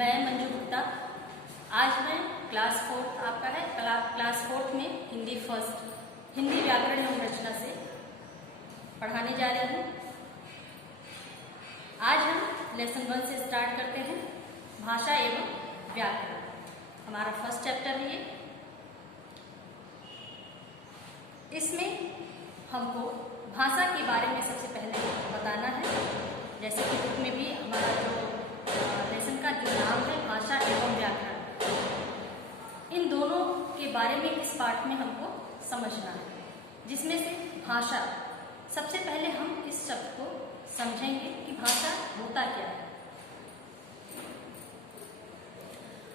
मैं मंजू गुप्ता। आज मैं क्लास 4 आपका है क्लास 4 में हिंदी फर्स्ट हिंदी व्याकरण एवं रचना से पढ़ाने जा रही हूँ। आज हम लेसन 1 से स्टार्ट करते हैं, भाषा एवं व्याकरण। हमारा फर्स्ट चैप्टर है ये। इसमें हमको भाषा के बारे में सबसे पहले बताना है, जैसे कि बुक में भी हमारा जो लेसन का जो नाम है भाषा एवं व्याकरण, इन दोनों के बारे में इस पाठ में हमको समझना है। जिसमें से भाषा, सबसे पहले हम इस शब्द को समझेंगे कि भाषा होता क्या है।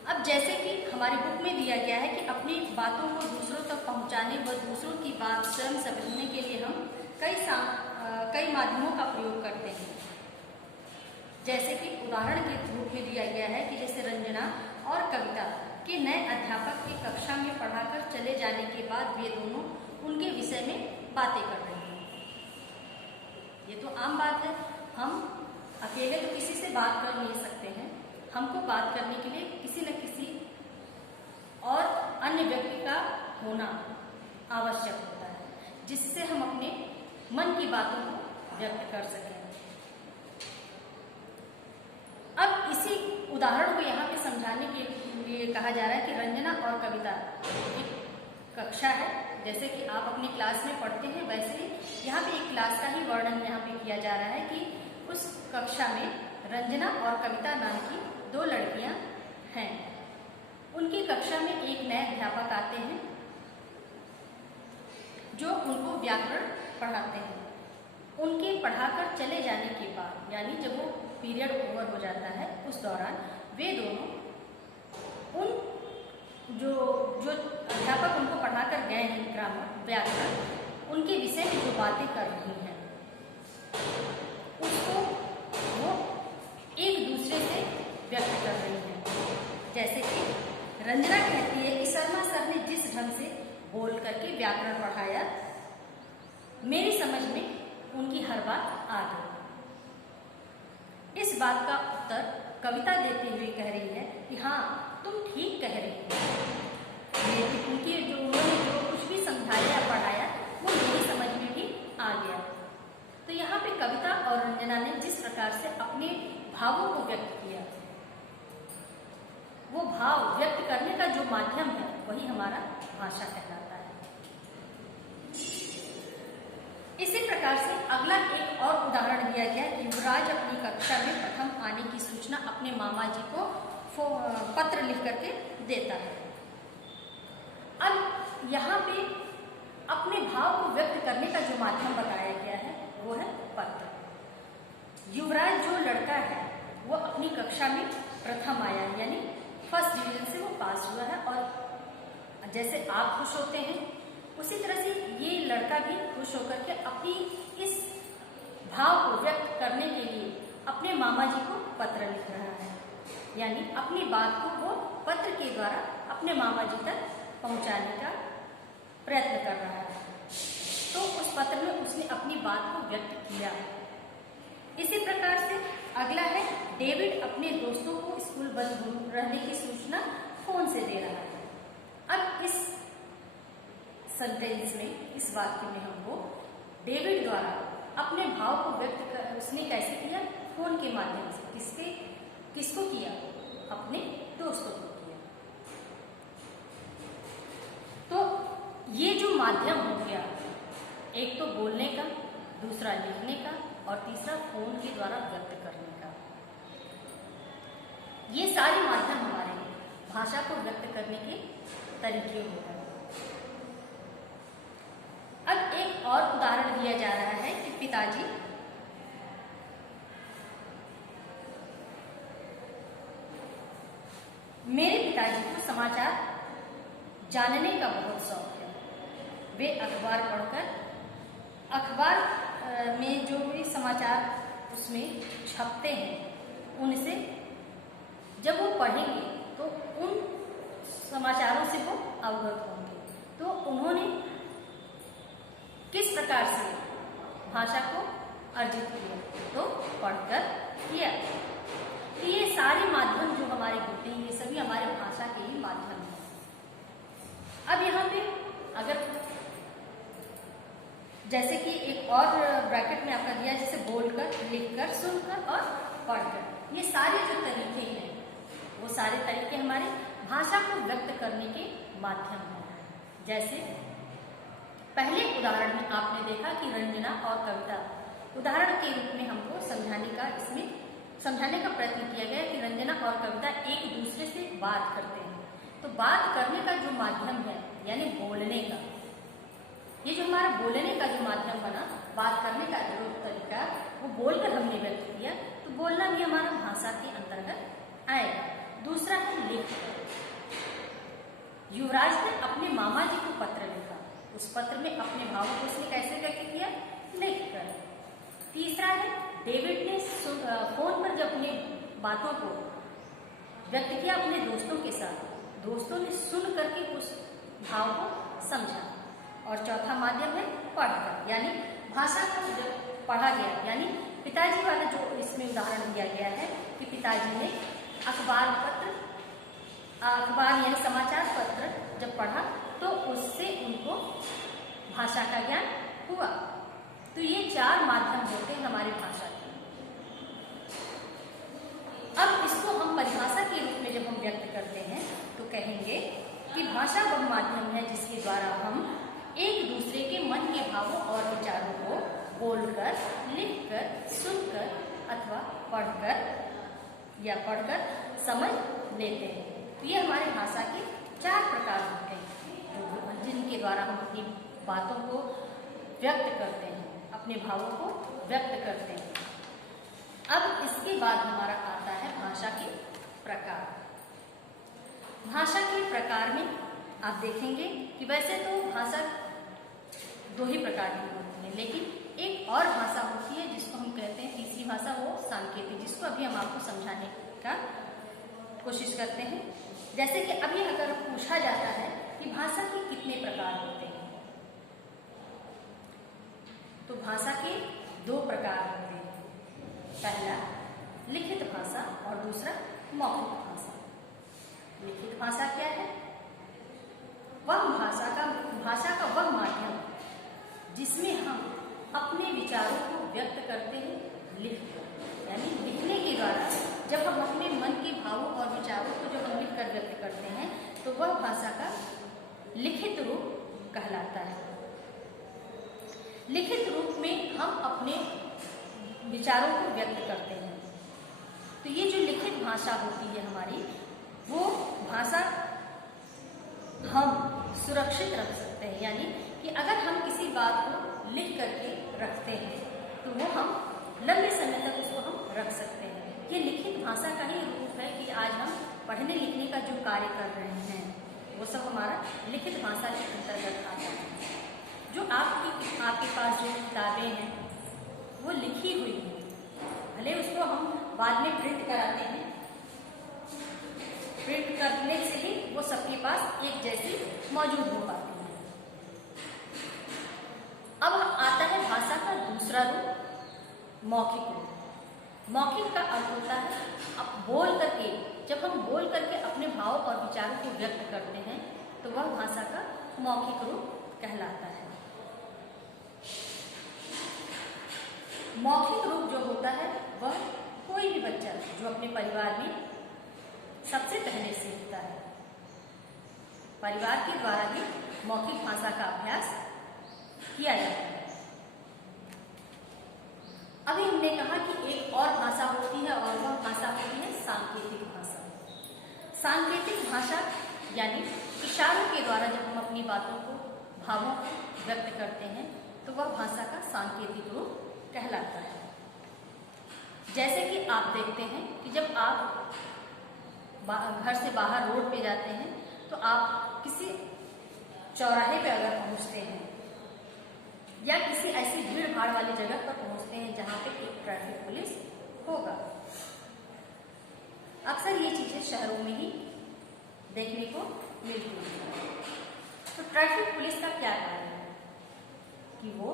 अब जैसे कि हमारी बुक में दिया गया है कि अपनी बातों को दूसरों तक पहुंचाने व दूसरों की बात स्वयं समझने के लिए हम कई माध्यमों का प्रयोग करते हैं। जैसे कि उदाहरण के रूप में दिया गया है कि जैसे रंजना और कविता के नए अध्यापक की कक्षा में पढ़ाकर चले जाने के बाद वे दोनों उनके विषय में बातें कर रहे हैं। ये तो आम बात है, हम अकेले तो किसी से बात कर नहीं सकते हैं। हमको बात करने के लिए किसी न किसी और अन्य व्यक्ति का होना आवश्यक होता है, जिससे हम अपने मन की बातों को व्यक्त कर सकें। अब इसी उदाहरण को यहाँ पे समझाने के लिए कहा जा रहा है कि रंजना और कविता एक कक्षा है। जैसे कि आप अपनी क्लास में पढ़ते हैं, वैसे ही यहाँ पे एक क्लास का ही वर्णन यहाँ पे किया जा रहा है कि उस कक्षा में रंजना और कविता नाम की 2 लड़कियाँ हैं। उनकी कक्षा में एक नए अध्यापक आते हैं जो उनको व्याकरण पढ़ाते हैं। उनके पढ़ाकर चले जाने के बाद, यानी जब वो पीरियड ओवर हो जाता है, उस दौरान वे दोनों उन जो अध्यापक उनको पढ़ाकर गए हैं ग्रामर व्याकरण, उनके विषय में जो बातें कर रही हैं उसको वो एक दूसरे से व्यक्त कर रही हैं। जैसे कि रंजना कहती है कि शर्मा सर ने जिस ढंग से बोल करके व्याकरण पढ़ाया, मेरी समझ में उनकी हर बात आ गई। इस बात का उत्तर कविता देते हुए कह रही है कि हाँ, तुम ठीक कह रही हो। उन्होंने जो कुछ भी समझाया या पढ़ाया वो मेरी समझ में भी आ गया। तो यहाँ पे कविता और रंजना ने जिस प्रकार से अपने भावों को व्यक्त किया, वो भाव व्यक्त करने का जो माध्यम है वही हमारा भाषा कहलाता है। इसी प्रकार से अगला एक और उदाहरण दिया गया कि युवराज अपनी कक्षा में प्रथम आने की सूचना अपने मामा जी को पत्र लिख करके देता है। अब यहाँ पे अपने भाव को व्यक्त करने का जो माध्यम बताया गया है वो है पत्र। युवराज जो लड़का है वो अपनी कक्षा में प्रथम आया, यानी फर्स्ट डिवीजन से वो पास हुआ है। और जैसे आप खुश होते हैं, उसी तरह से ये लड़का भी खुश होकर के अपनी इस भाव को व्यक्त करने के लिए अपने मामा जी को पत्र लिख रहा है, यानी अपनी बात को वो पत्र के द्वारा अपने मामा जी तक पहुंचाने का प्रयत्न कर रहा है। तो उस पत्र में उसने अपनी बात को व्यक्त किया। इसी प्रकार से अगला है, डेविड अपने दोस्तों को स्कूल बंद रहने की सूचना फोन से दे रहा है। अब इस सेंटेंस में, इस वाक्य में हमको डेविड द्वारा अपने भाव को व्यक्त उसने कैसे किया? फोन के माध्यम से। किसको किया? अपने दोस्तों को किया। तो ये जो माध्यम हो गया, एक तो बोलने का, दूसरा लिखने का और तीसरा फोन के द्वारा व्यक्त करने का, ये सारे माध्यम हमारे भाषा को व्यक्त करने के तरीके होते हैं। अब एक और उदाहरण दिया जा रहा है कि पिताजी मेरे पिताजी को समाचार जानने का बहुत शौक है। वे अखबार पढ़कर, अखबार में जो भी समाचार उसमें छपते हैं, उनसे जब वो पढ़ेंगे तो उन समाचारों से वो अवगत होंगे। तो उन्होंने किस प्रकार से भाषा को अर्जित किया? तो पढ़कर किया। तो ये सारे माध्यम जो हमारी जैसे कि एक और ब्रैकेट में आपका दिया, जैसे बोलकर, लिखकर, सुनकर और पढ़कर। ये सारे जो तरीके हैं वो सारे तरीके हमारे भाषा को व्यक्त करने के माध्यम हैं। जैसे पहले उदाहरण में आपने देखा कि रंजना और कविता, उदाहरण के रूप में हमको समझाने का प्रयत्न किया गया कि रंजना और कविता एक दूसरे से बात करते हैं। तो बात करने का जो माध्यम है यानी बोलने का, ये जो हमारा बोलने का जो माध्यम बना, बात करने का जो तरीका वो बोलकर हमने व्यक्त किया, तो बोलना भी हमारा भाषा के अंतर्गत आएगा। दूसरा है लिखकर। युवराज ने अपने मामा जी को पत्र लिखा, उस पत्र में अपने भावों को उसने कैसे व्यक्त किया? लिखकर। तीसरा है डेविड ने फोन पर जब अपनी बातों को व्यक्त किया अपने दोस्तों के साथ, दोस्तों ने सुन करके उस भाव को समझा। और चौथा माध्यम है पढ़कर, यानी भाषा को जब पढ़ा गया, यानी पिताजी वाला जो इसमें उदाहरण दिया गया है कि पिताजी ने अखबार यानी समाचार पत्र जब पढ़ा तो उससे उनको भाषा का ज्ञान हुआ। तो ये 4 माध्यम होते हैं हमारी भाषा के। अब इसको हम परिभाषा के रूप में जब हम व्यक्त करते हैं तो कहेंगे कि भाषा वह माध्यम है जिसके द्वारा हम एक दूसरे के मन के भावों और विचारों को बोलकर, लिखकर, सुनकर अथवा पढ़कर समझ लेते हैं। तो ये हमारे भाषा के 4 प्रकार होते हैं जिनके द्वारा हम अपनी बातों को व्यक्त करते हैं, अपने भावों को व्यक्त करते हैं। अब इसके बाद हमारा आता है भाषा के प्रकार। भाषा के प्रकार में आप देखेंगे कि वैसे तो भाषा 2 ही प्रकार की होती है, लेकिन एक और भाषा होती है जिसको हम कहते हैं तीसरी भाषा, वो सांकेतिक, जिसको अभी हम आपको समझाने का कोशिश करते हैं। जैसे कि अभी अगर पूछा जाता है कि भाषा के कितने प्रकार होते हैं, तो भाषा के 2 प्रकार होते हैं। पहला लिखित भाषा और दूसरा मौखिक भाषा। लिखित भाषा क्या है? वह भाषा का वह माध्यम जिसमें हम अपने विचारों को व्यक्त करते हैं लिखकर, यानी लिखने के द्वारा जब हम अपने मन के भावों और विचारों को जब हम लिखकर व्यक्त करते हैं तो वह भाषा का लिखित रूप कहलाता है। लिखित रूप में हम अपने विचारों को व्यक्त करते हैं। तो ये जो लिखित भाषा होती है हमारी, वो भाषा हम सुरक्षित रख सकते हैं, यानी कि अगर हम किसी बात को लिख करके रखते हैं तो वो हम लंबे समय तक उसको हम रख सकते हैं। ये लिखित भाषा का ही रूप है कि आज हम पढ़ने लिखने का जो कार्य कर रहे हैं वो सब हमारा लिखित भाषा के अंतर्गत आता है। जो आपके पास जो किताबें हैं वो लिखी हुई हैं, भले उसको हम बाद में प्रिंट कराते हैं, प्रिंट करने से ही वो सबके पास एक जैसी मौजूद हो पाती है। अब आता है भाषा का दूसरा रूप, मौखिक रूप। मौखिक का अर्थ होता है अब बोल करके, जब हम बोल करके अपने भाव और विचारों को व्यक्त करते हैं तो वह भाषा का मौखिक रूप कहलाता है। मौखिक रूप जो होता है वह कोई भी बच्चा जो अपने परिवार में सबसे पहले सीखता है, परिवार के द्वारा ही मौखिक भाषा का अभ्यास किया जाता है। अभी हमने कहा कि एक और भाषा होती है और वह भाषा होती है सांकेतिक भाषा। सांकेतिक भाषा यानी इशारों के द्वारा जब हम अपनी बातों को, भावों को व्यक्त करते हैं तो वह भाषा का सांकेतिक रूप कहलाता है। जैसे कि आप देखते हैं कि जब आप घर से बाहर रोड पे जाते हैं तो आप किसी चौराहे पे अगर पहुंचते हैं या किसी ऐसी भीड़ भाड़ वाली जगह पर पहुंचते हैं जहां पे एक ट्रैफिक पुलिस होगा, अक्सर ये चीजें शहरों में ही देखने को मिलती है। तो ट्रैफिक पुलिस का क्या कार्य है कि वो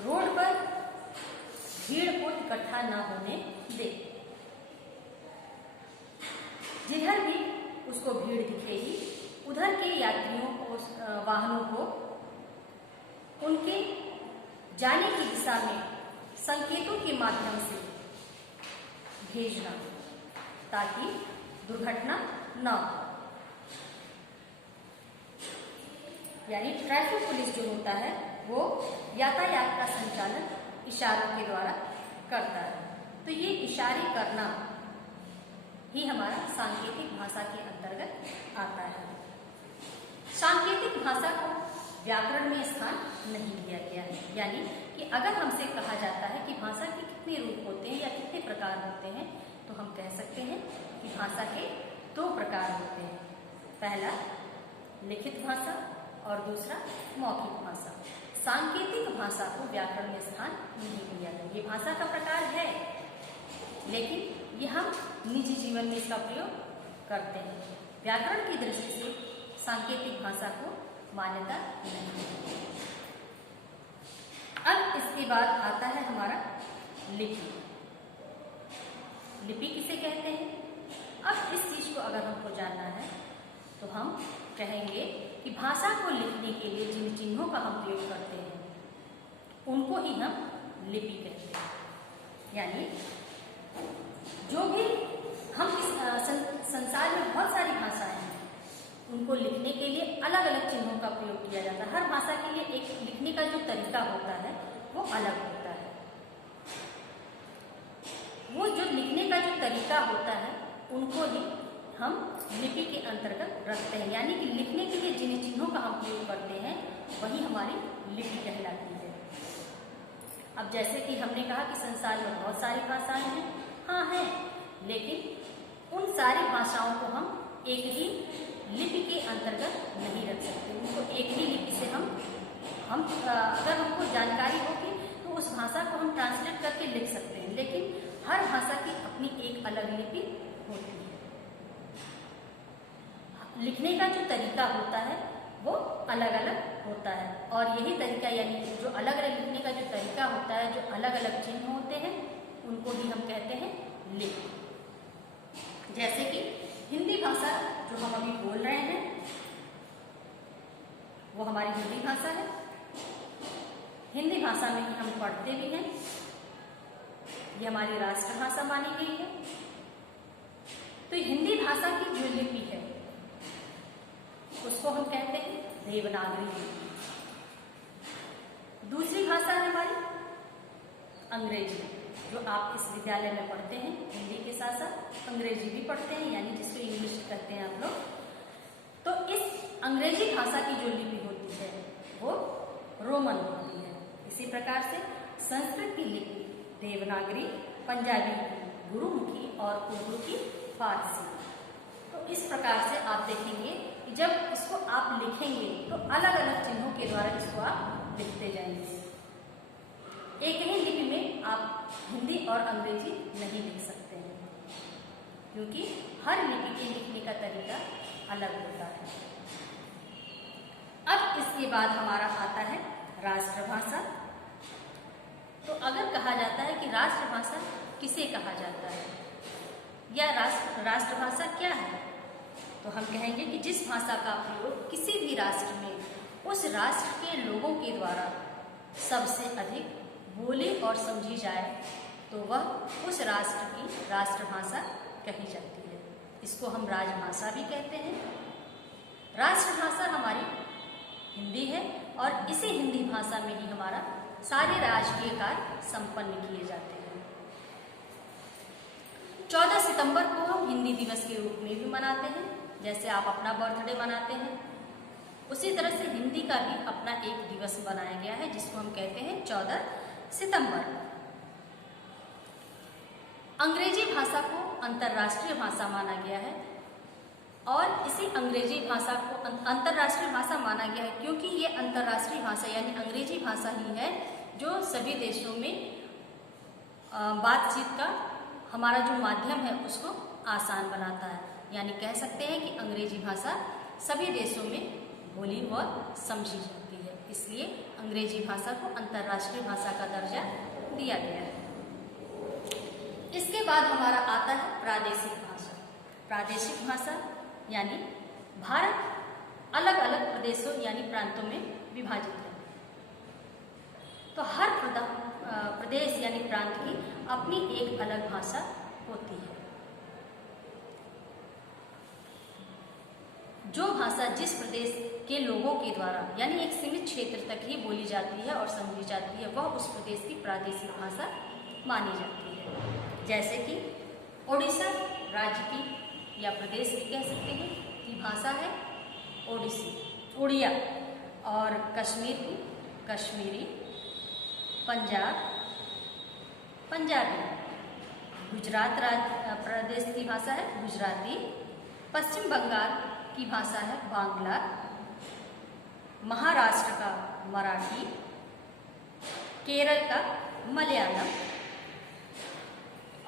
रोड पर भीड़ को इकट्ठा ना होने दे। जिधर भी उसको भीड़ दिखेगी उधर के यात्रियों को, वाहनों को उनके जाने की दिशा में संकेतों के माध्यम से भेजना ताकि दुर्घटना न हो। यानी ट्रैफिक पुलिस जो होता है वो यातायात का संचालन इशारों के द्वारा करता है। तो ये इशारे करना ही हमारा सांकेतिक भाषा के अंतर्गत आता है। सांकेतिक भाषा को व्याकरण में स्थान नहीं दिया गया है। यानी कि अगर हमसे कहा जाता है कि भाषा के कितने रूप होते हैं या कितने प्रकार होते हैं, तो हम कह सकते हैं कि भाषा के 2 प्रकार होते हैं। पहला लिखित भाषा और दूसरा मौखिक भाषा। सांकेतिक भाषा को व्याकरण में स्थान नहीं दिया गया। ये भाषा का प्रकार है, लेकिन ये हम निजी जीवन में इसका प्रयोग करते हैं। व्याकरण की दृष्टि से सांकेतिक भाषा को मान्यता नहीं है। अब इसके बाद आता है हमारा लिपि। लिपि किसे कहते हैं? अब इस चीज को अगर हमको जानना है तो हम कहेंगे कि भाषा को लिखने के लिए जिन चिन्हों का हम प्रयोग करते हैं उनको ही हम लिपि कहते हैं। यानी जो भी हम इस संसार में बहुत सारी भाषाएं हैं, उनको लिखने के लिए अलग अलग चिन्हों का प्रयोग किया जाता है। हर भाषा के लिए एक लिखने का जो तरीका होता है वो अलग होता है। वो जो लिखने का जो तरीका होता है उनको ही हम लिपि के अंतर्गत रखते हैं। यानी कि लिखने के लिए जिन चिन्हों का हम प्रयोग करते हैं वही हमारी लिपि कहलाती है। अब जैसे कि हमने कहा कि संसार में बहुत सारी भाषाएं हैं, हाँ हैं, लेकिन उन सारी भाषाओं को हम एक ही लिपि के अंतर्गत नहीं रख सकते। उनको एक ही लिपि से हम अगर हमको जानकारी होगी तो उस भाषा को हम ट्रांसलेट करके लिख सकते हैं, लेकिन हर भाषा की अपनी एक अलग लिपि होती है। लिखने का जो तरीका होता है वो अलग अलग होता है, और यही तरीका यानी जो अलग अलग लिखने का जो तरीका होता है, जो अलग अलग चिन्ह होते हैं, उनको भी हम कहते हैं लिपि। जैसे कि हिंदी भाषा जो हम अभी बोल रहे हैं वो हमारी हिंदी भाषा है। हिंदी भाषा में ही हम पढ़ते भी हैं। ये हमारी राष्ट्रभाषा मानी गई है। तो हिंदी भाषा की जो लिपि है उसको हम कहते हैं देवनागरी लिपि। दूसरी भाषा है हमारी अंग्रेजी, जो आप इस विद्यालय में पढ़ते हैं। हिंदी के साथ साथ अंग्रेजी भी पढ़ते हैं, यानी जिसको इंग्लिश कहते हैं आप लोग। तो इस अंग्रेजी भाषा की जो लिपि होती है वो रोमन होती है। इसी प्रकार से संस्कृत की लिपि देवनागरी, पंजाबी की गुरुमुखी और उर्दू की फारसी। तो इस प्रकार से आप देखेंगे कि जब इसको आप लिखेंगे तो अलग अलग चिन्हों के द्वारा इसको आप लिखते जाएंगे। एक ही लिपि में आप हिंदी और अंग्रेजी नहीं लिख सकते हैं, क्योंकि हर लिपि के लिखने का तरीका अलग होता है। अब इसके बाद हमारा आता है राष्ट्रभाषा। तो अगर कहा जाता है कि राष्ट्रभाषा किसे कहा जाता है या राष्ट्रभाषा क्या है, तो हम कहेंगे कि जिस भाषा का प्रयोग किसी भी राष्ट्र में उस राष्ट्र के लोगों के द्वारा सबसे अधिक बोली और समझी जाए तो वह उस राष्ट्र की राष्ट्रभाषा कही जाती है। इसको हम राजभाषा भी कहते हैं। राष्ट्रभाषा हमारी हिंदी है और इसी हिंदी भाषा में ही हमारा सारे राजकीय कार्य संपन्न किए जाते हैं। 14 सितंबर को हम हिंदी दिवस के रूप में भी मनाते हैं। जैसे आप अपना बर्थडे मनाते हैं, उसी तरह से हिंदी का भी अपना एक दिवस बनाया गया है जिसको हम कहते हैं 14 सितंबर। अंग्रेजी भाषा को अंतर्राष्ट्रीय भाषा माना गया है और इसी अंग्रेजी भाषा को अंतर्राष्ट्रीय भाषा माना गया है क्योंकि ये अंतर्राष्ट्रीय भाषा यानी अंग्रेजी भाषा ही है जो सभी देशों में बातचीत का हमारा जो माध्यम है उसको आसान बनाता है। यानी कह सकते हैं कि अंग्रेजी भाषा सभी देशों में बोली व समझी जाती है, इसलिए अंग्रेजी भाषा को अंतर्राष्ट्रीय भाषा का दर्जा दिया गया है। इसके बाद हमारा आता है प्रादेशिक भाषा। प्रादेशिक भाषा यानी भारत अलग अलग प्रदेशों यानी प्रांतों में विभाजित है। तो हर प्रदेश यानी प्रांत की अपनी एक अलग भाषा होती है। जो भाषा जिस प्रदेश के लोगों के द्वारा यानी एक सीमित क्षेत्र तक ही बोली जाती है और समझी जाती है, वह उस प्रदेश की प्रादेशिक भाषा मानी जाती है। जैसे कि ओडिशा राज्य की या प्रदेश की कह सकते हैं कि भाषा है ओडिसी, उड़िया, और कश्मीर की कश्मीरी, पंजाब पंजाबी, गुजरात राज्य प्रदेश की भाषा है गुजराती, पश्चिम बंगाल की भाषा है बांग्ला, महाराष्ट्र का मराठी, केरल का मलयालम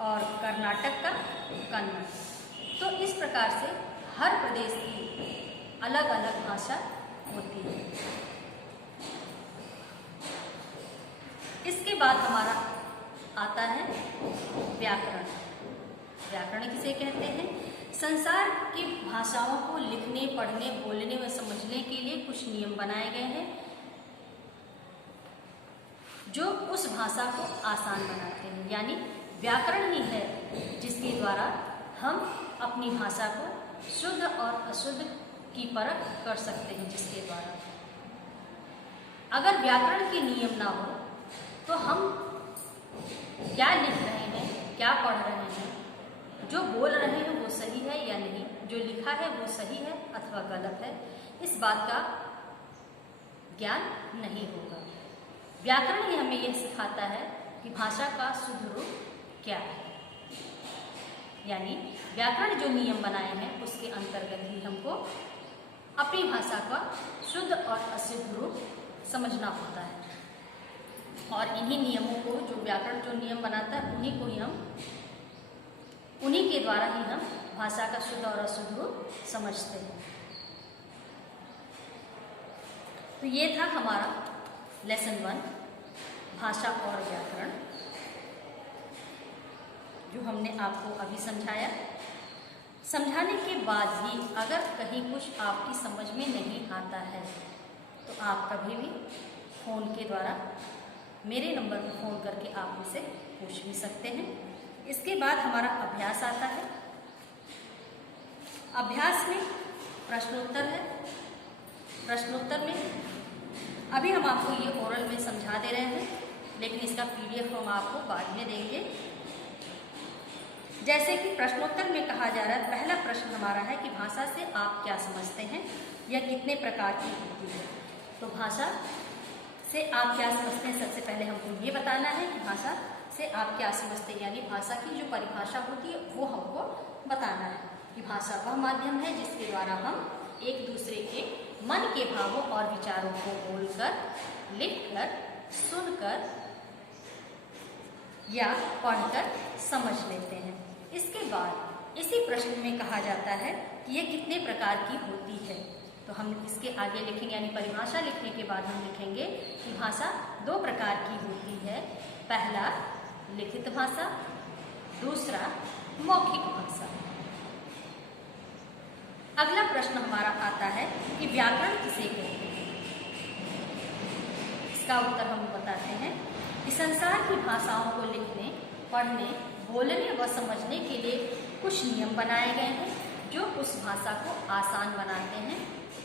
और कर्नाटक का कन्नड़। तो इस प्रकार से हर प्रदेश की अलग अलग भाषा होती है। इसके बाद हमारा आता है व्याकरण। व्याकरण किसे कहते हैं? संसार की भाषाओं को लिखने, पढ़ने, बोलने व समझने के लिए कुछ नियम बनाए गए हैं जो उस भाषा को आसान बनाते हैं। यानी व्याकरण ही है जिसके द्वारा हम अपनी भाषा को शुद्ध और अशुद्ध की परख कर सकते हैं। जिसके द्वारा अगर व्याकरण के नियम ना हो तो हम क्या लिख रहे हैं, क्या पढ़ रहे हैं, जो बोल रहे हैं वो सही है या नहीं, जो लिखा है वो सही है अथवा गलत है, इस बात का ज्ञान नहीं होगा। व्याकरण ही हमें यह सिखाता है कि भाषा का शुद्ध रूप क्या है। यानी व्याकरण जो नियम बनाए हैं उसके अंतर्गत ही हमको अपनी भाषा का शुद्ध और अशुद्ध रूप समझना होता है। और इन्हीं नियमों को, जो व्याकरण जो नियम बनाता है, उन्हीं के द्वारा ही हम भाषा का शुद्ध और अशुद्ध रूप समझते हैं। तो ये था हमारा लेसन 1 भाषा और व्याकरण, जो हमने आपको अभी समझाया। समझाने के बाद भी अगर कहीं कुछ आपकी समझ में नहीं आता है तो आप कभी भी फ़ोन के द्वारा मेरे नंबर पर फ़ोन करके आप मुझसे पूछ भी सकते हैं। इसके बाद हमारा अभ्यास आता है। अभ्यास में प्रश्नोत्तर है। प्रश्नोत्तर में अभी हम आपको ये ओरल में समझा दे रहे हैं, लेकिन इसका PDF हम आपको बाद में देंगे। जैसे कि प्रश्नोत्तर में कहा जा रहा है, पहला प्रश्न हमारा है कि भाषा से आप क्या समझते हैं या कितने प्रकार की होती है। तो भाषा से आप क्या समझते हैं, सबसे पहले हमको ये बताना है कि भाषा से आप क्या समझते हैं, यानी भाषा की जो परिभाषा होती है वो हमको बताना है कि भाषा वह माध्यम है जिसके द्वारा हम एक दूसरे के मन के भावों और विचारों को बोलकर, लिखकर, सुनकर या पढ़कर समझ लेते हैं। इसके बाद इसी प्रश्न में कहा जाता है कि ये कितने प्रकार की होती है। तो हम इसके आगे लिखेंगे, यानी परिभाषा लिखने के बाद हम लिखेंगे कि भाषा 2 प्रकार की होती है। पहला लिखित भाषा, दूसरा मौखिक भाषा। अगला प्रश्न हमारा आता है कि व्याकरण किसे कहते हैं। इसका उत्तर हम बताते हैं कि संसार की भाषाओं को लिखने, पढ़ने, बोलने व समझने के लिए कुछ नियम बनाए गए हैं जो उस भाषा को आसान बनाते हैं।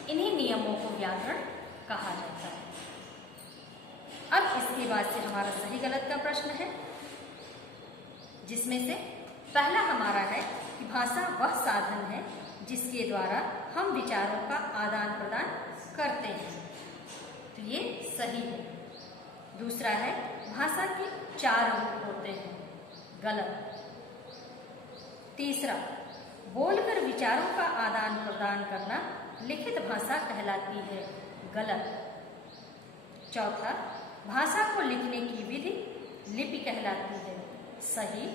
इन्हीं नियमों को व्याकरण कहा जाता है। अब इसके बाद से हमारा सही गलत का प्रश्न है, जिसमें से पहला हमारा है कि भाषा वह साधन है जिसके द्वारा हम विचारों का आदान प्रदान करते हैं। तो ये सही है। दूसरा है भाषा के 4 रूप होते हैं, गलत। तीसरा, बोलकर विचारों का आदान प्रदान करना लिखित भाषा कहलाती है, गलत। चौथा, भाषा को लिखने की विधि लिपि कहलाती है, सही।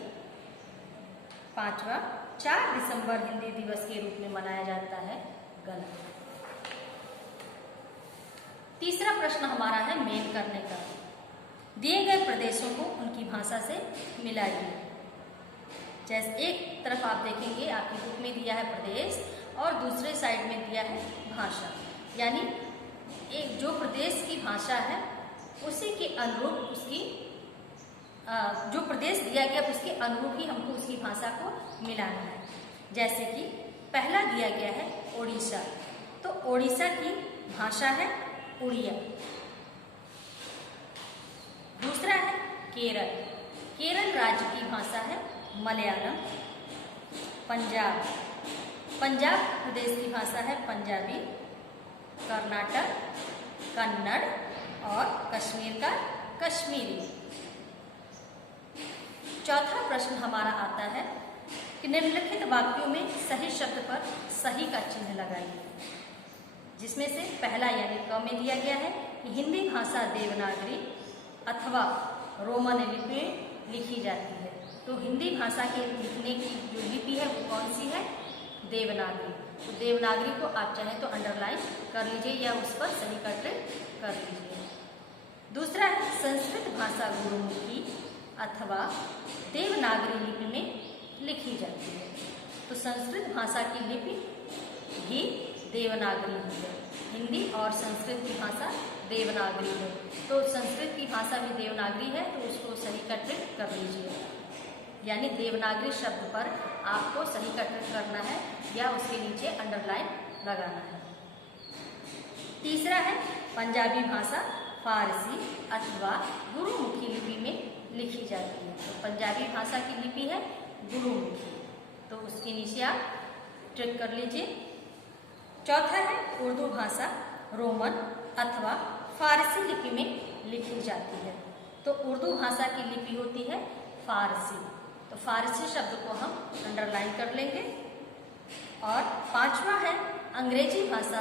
पांचवा, 4 दिसंबर हिंदी दिवस के रूप में मनाया जाता है, गलत। तीसरा प्रश्न हमारा है मेल करने का। दिए गए प्रदेशों को उनकी भाषा से मिलाइए। जैसे एक तरफ आप देखेंगे आपकी बुक में दिया है प्रदेश और दूसरे साइड में दिया है भाषा। यानी एक जो प्रदेश की भाषा है उसी के अनुरूप उसकी जो प्रदेश दिया गया उसके अनुरूप ही हमको उसकी भाषा को मिलाना है। जैसे कि पहला दिया गया है ओडिशा, तो ओडिशा की भाषा है उड़िया। दूसरा है केरल, केरल राज्य की भाषा है मलयालम। पंजाब, पंजाब प्रदेश की भाषा है पंजाबी। कर्नाटक कन्नड़ और कश्मीर का कश्मीरी। चौथा प्रश्न हमारा आता है कि निम्नलिखित वाक्यों में सही शब्द पर सही का चिन्ह लगाइए, जिसमें से पहला यानी क में दिया गया है कि हिंदी भाषा देवनागरी अथवा रोमन लिपि में लिखी जाती है। तो हिंदी भाषा के लिखने की जो लिपि है वो कौन सी है? देवनागरी। तो देवनागरी को आप चाहें तो अंडरलाइन कर लीजिए या उस पर सही कर लीजिए। दूसरा है संस्कृत भाषा गुरुमुखी अथवा देवनागरी लिपि में लिखी जाती है। तो संस्कृत भाषा की लिपि भी देवनागरी है। हिंदी और संस्कृत की भाषा देवनागरी है। तो संस्कृत की भाषा भी देवनागरी है, तो उसको सही कर लीजिए। यानी देवनागरी शब्द पर आपको सही करना है या उसके नीचे अंडरलाइन लगाना है। तीसरा है पंजाबी भाषा फारसी अथवा गुरुमुखी लिपि में लिखी जाती है। तो पंजाबी भाषा की लिपि है गुरुमुखी, तो उसके नीचे आप टिक कर लीजिए। चौथा है उर्दू भाषा रोमन अथवा फारसी लिपि में लिखी जाती है। तो उर्दू भाषा की लिपि होती है फारसी, तो फारसी शब्द को हम अंडरलाइन कर लेंगे। और पांचवा है अंग्रेजी भाषा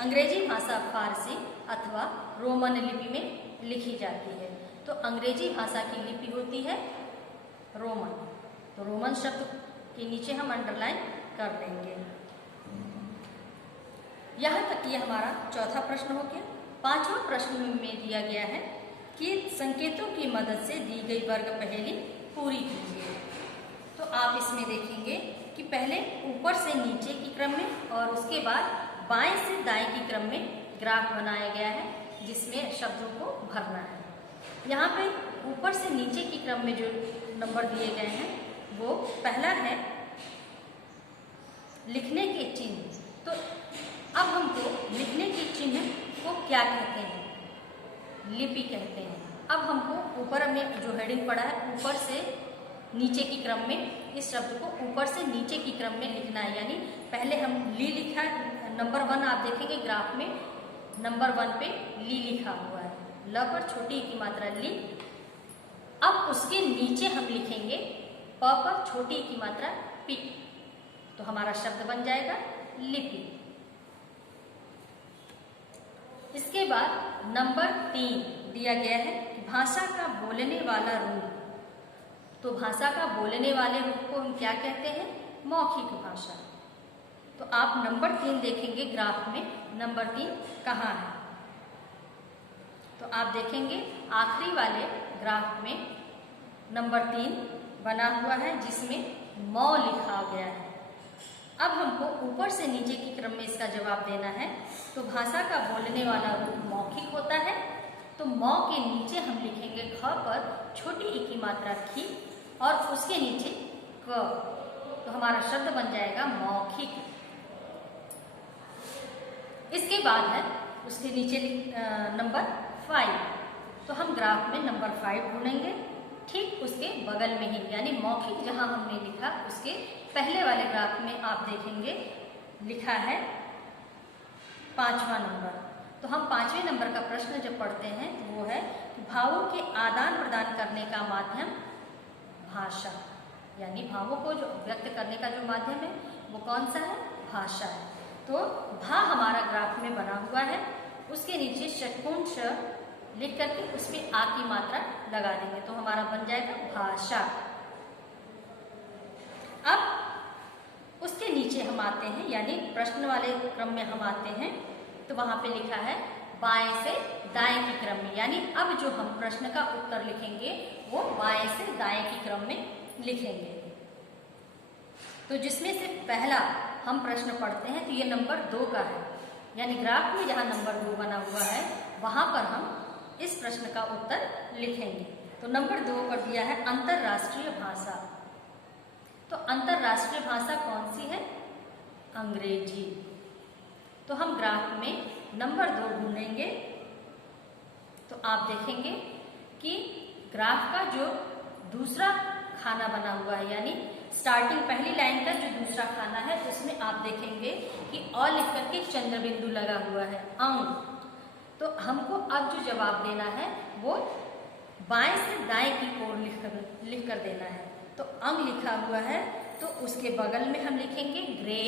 अंग्रेजी भाषा फारसी अथवा रोमन लिपि में लिखी जाती है। तो अंग्रेजी भाषा की लिपि होती है रोमन, तो रोमन शब्द के नीचे हम अंडरलाइन कर देंगे। यहाँ तक ये हमारा चौथा प्रश्न हो गया। पांचवा प्रश्न में दिया गया है कि संकेतों की मदद से दी गई वर्ग पहेली पूरी कीजिए। तो आप इसमें देखेंगे कि पहले ऊपर से नीचे की क्रम में और उसके बाद बाएं से दाएं की क्रम में ग्राफ बनाया गया है, जिसमें शब्दों को भरना है। यहाँ पे ऊपर से नीचे की क्रम में जो नंबर दिए गए हैं वो पहला है लिखने के चिन्ह। तो अब हमको लिखने के चिन्ह को क्या कहते हैं? लिपि कहते हैं। अब हमको ऊपर में जो हेडिंग पड़ा है ऊपर से नीचे की क्रम में इस शब्द को ऊपर से नीचे की क्रम में लिखना है। यानी पहले हम ली लिखा है, नंबर 1 आप देखेंगे ग्राफ में नंबर 1 पे ली लिखा हुआ है, ल पर छोटी की मात्रा ली। अब उसके नीचे हम लिखेंगे प पर छोटी की मात्रा पी, तो हमारा शब्द बन जाएगा लिपि। इसके बाद नंबर 3 दिया गया है कि भाषा का बोलने वाला रूप। तो भाषा का बोलने वाले रूप को हम क्या कहते हैं? मौखिक भाषा। तो आप नंबर 3 देखेंगे ग्राफ में, नंबर 3 कहाँ है? तो आप देखेंगे आखिरी वाले ग्राफ में नंबर 3 बना हुआ है, जिसमें मौ लिखा गया है। अब हमको ऊपर से नीचे की क्रम में इसका जवाब देना है। तो भाषा का बोलने वाला रूप मौखिक होता है, तो मौ के नीचे हम लिखेंगे ख पर छोटी ई की मात्रा खी और उसके नीचे क, तो हमारा शब्द बन जाएगा मौखिक। इसके बाद है उसके नीचे नंबर 5, तो हम ग्राफ में नंबर 5 ढूंढेंगे। ठीक उसके बगल में ही यानी मौखिक जहां हमने लिखा उसके पहले वाले ग्राफ में आप देखेंगे लिखा है 5वां नंबर। तो हम 5वें नंबर का प्रश्न जब पढ़ते हैं तो वो है कि भावों के आदान प्रदान करने का माध्यम भाषा, यानी भावों को जो व्यक्त करने का जो माध्यम है वो कौन सा है? भाषा है। तो भा हमारा ग्राफ में बना हुआ है, उसके नीचे षटकोण श लिख करके उसमें आ की मात्रा लगा देंगे, तो हमारा बन जाएगा भाषा। अब उसके नीचे हम आते हैं, यानी प्रश्न वाले क्रम में हम आते हैं, तो वहां पे लिखा है बाएं से दाएं की क्रम में, यानी अब जो हम प्रश्न का उत्तर लिखेंगे वो बाएं से दाएं की क्रम में लिखेंगे। तो जिसमें से पहला हम प्रश्न पढ़ते हैं तो ये नंबर 2 का है। यानी ग्राफ में जहाँ नंबर 2 बना हुआ है वहां पर हम इस प्रश्न का उत्तर लिखेंगे। तो नंबर 2 पर दिया है अंतरराष्ट्रीय भाषा। तो अंतरराष्ट्रीय भाषा कौन सी है? अंग्रेजी। तो हम ग्राफ में नंबर 2 ढूंढेंगे। तो आप देखेंगे कि ग्राफ का जो दूसरा खाना बना हुआ है, यानी स्टार्टिंग पहली लाइन का जो दूसरा खाना है उसमें आप देखेंगे कि अ लिख करके चंद्र बिंदु लगा हुआ है, अंग। तो हमको अब जो जवाब देना है वो बाएं से दाएं की ओर लिख कर देना है। तो अंग लिखा हुआ है तो उसके बगल में हम लिखेंगे ग्रे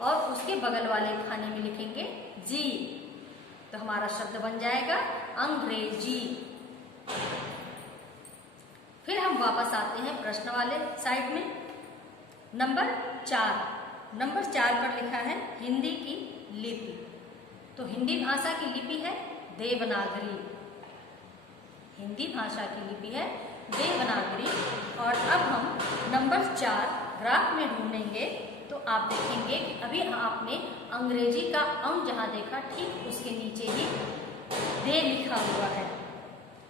और उसके बगल वाले खाने में लिखेंगे जी। तो हमारा शब्द बन जाएगा अंग्रेजी। फिर हम वापस आते हैं प्रश्न वाले साइड में। नंबर 4 पर लिखा है हिंदी की लिपि। तो हिंदी भाषा की लिपि है देवनागरी। हिंदी भाषा की लिपि है देवनागरी। और अब हम नंबर 4 ग्राफ में ढूंढेंगे। तो आप देखेंगे कि अभी आपने अंग्रेजी का अंग जहां देखा ठीक उसके नीचे ही दे लिखा हुआ है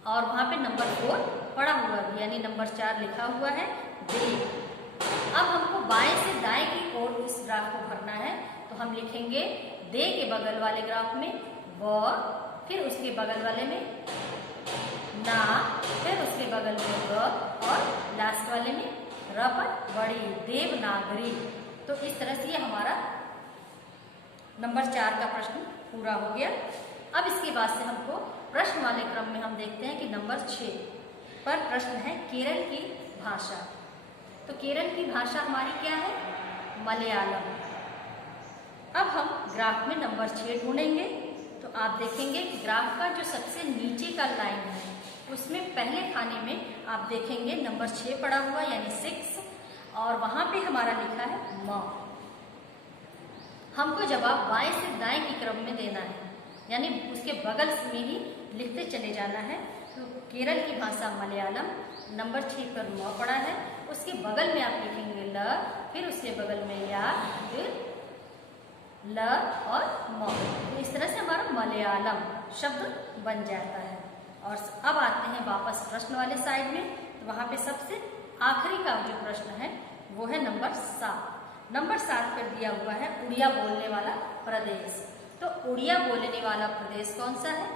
और वहां पे नंबर 4 पड़ा हुआ भी, यानी नंबर 4 लिखा हुआ है दे। अब हमको बाएं से दाएं की ओर इस ग्राफ को भरना है। तो हम लिखेंगे दे के बगल वाले ग्राफ में व, फिर उसके बगल वाले में ना, फिर उसके बगल में ग और लास्ट वाले में र पर बड़ी देवनागरी। तो इस तरह से ये हमारा नंबर 4 का प्रश्न पूरा हो गया। अब इसके बाद से हमको प्रश्न वाले क्रम में हम देखते हैं कि नंबर 6 पर प्रश्न है केरल की भाषा। तो केरल की भाषा हमारी क्या है? मलयालम। अब हम ग्राफ में नंबर 6 ढूंढेंगे। तो आप देखेंगे कि ग्राफ का जो सबसे नीचे का लाइन है उसमें पहले खाने में आप देखेंगे नंबर 6 पड़ा हुआ यानी 6 और वहां पे हमारा लिखा है म। हमको जवाब बाएं से दाएं की क्रम में देना है, यानी उसके बगल में ही लिखते चले जाना है। तो केरल की भाषा मलयालम, नंबर 6 पर म पड़ा है, उसके बगल में आप लिखेंगे ल, फिर उसके बगल में या, फिर ल और म। तो इस तरह से हमारा मलयालम शब्द बन जाता है। और अब आते हैं वापस प्रश्न वाले साइड में। तो वहां पे सबसे आखिरी का जो प्रश्न है वो है नंबर 7। नंबर 7 पर दिया हुआ है उड़िया बोलने वाला प्रदेश। तो उड़िया बोलने वाला प्रदेश कौन सा है?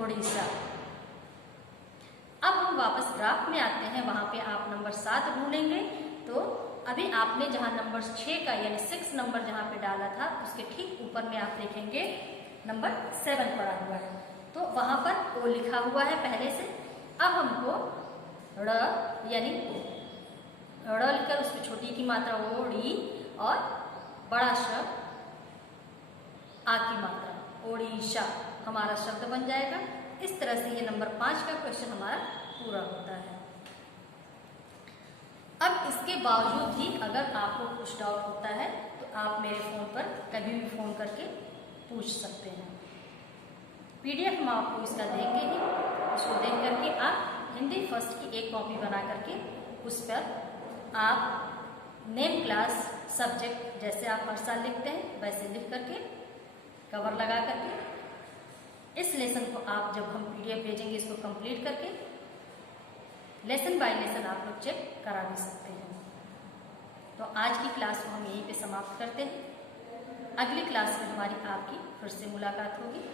उड़ीसा। अब हम वापस ग्राफ में आते हैं, वहां पे आप नंबर 7 ढूंढेंगे। तो अभी आपने जहां नंबर 6 का यानी 6 नंबर जहां पे डाला था उसके ठीक ऊपर में आप देखेंगे नंबर 7 पड़ा हुआ है। तो वहां पर ओ लिखा हुआ है पहले से। अब हमको ड़ यानी ड़ लिखकर उसमें छोटी की मात्रा ओ ड़ी और बड़ा श आ की मात्रा ओडिशा हमारा शब्द बन जाएगा। इस तरह से ये नंबर 5 का क्वेश्चन हमारा पूरा होता है। अब इसके बावजूद भी अगर आपको कुछ डाउट होता है तो आप मेरे फोन पर कभी भी फोन करके पूछ सकते हैं। पीडीएफ हम आपको इसका देंगे ही, उसको देख करके आप हिंदी फर्स्ट की एक कॉपी बना करके उस पर आप नेम क्लास सब्जेक्ट जैसे आप हर साल लिखते हैं वैसे लिख करके कवर लगा करके इस लेसन को आप जब हम पीडीएफ भेजेंगे इसको कंप्लीट करके लेसन बाय लेसन आप लोग चेक करा भी सकते हैं। तो आज की क्लास को हम यहीं पे समाप्त करते हैं। अगली क्लास में हमारी आपकी फिर से मुलाकात होगी।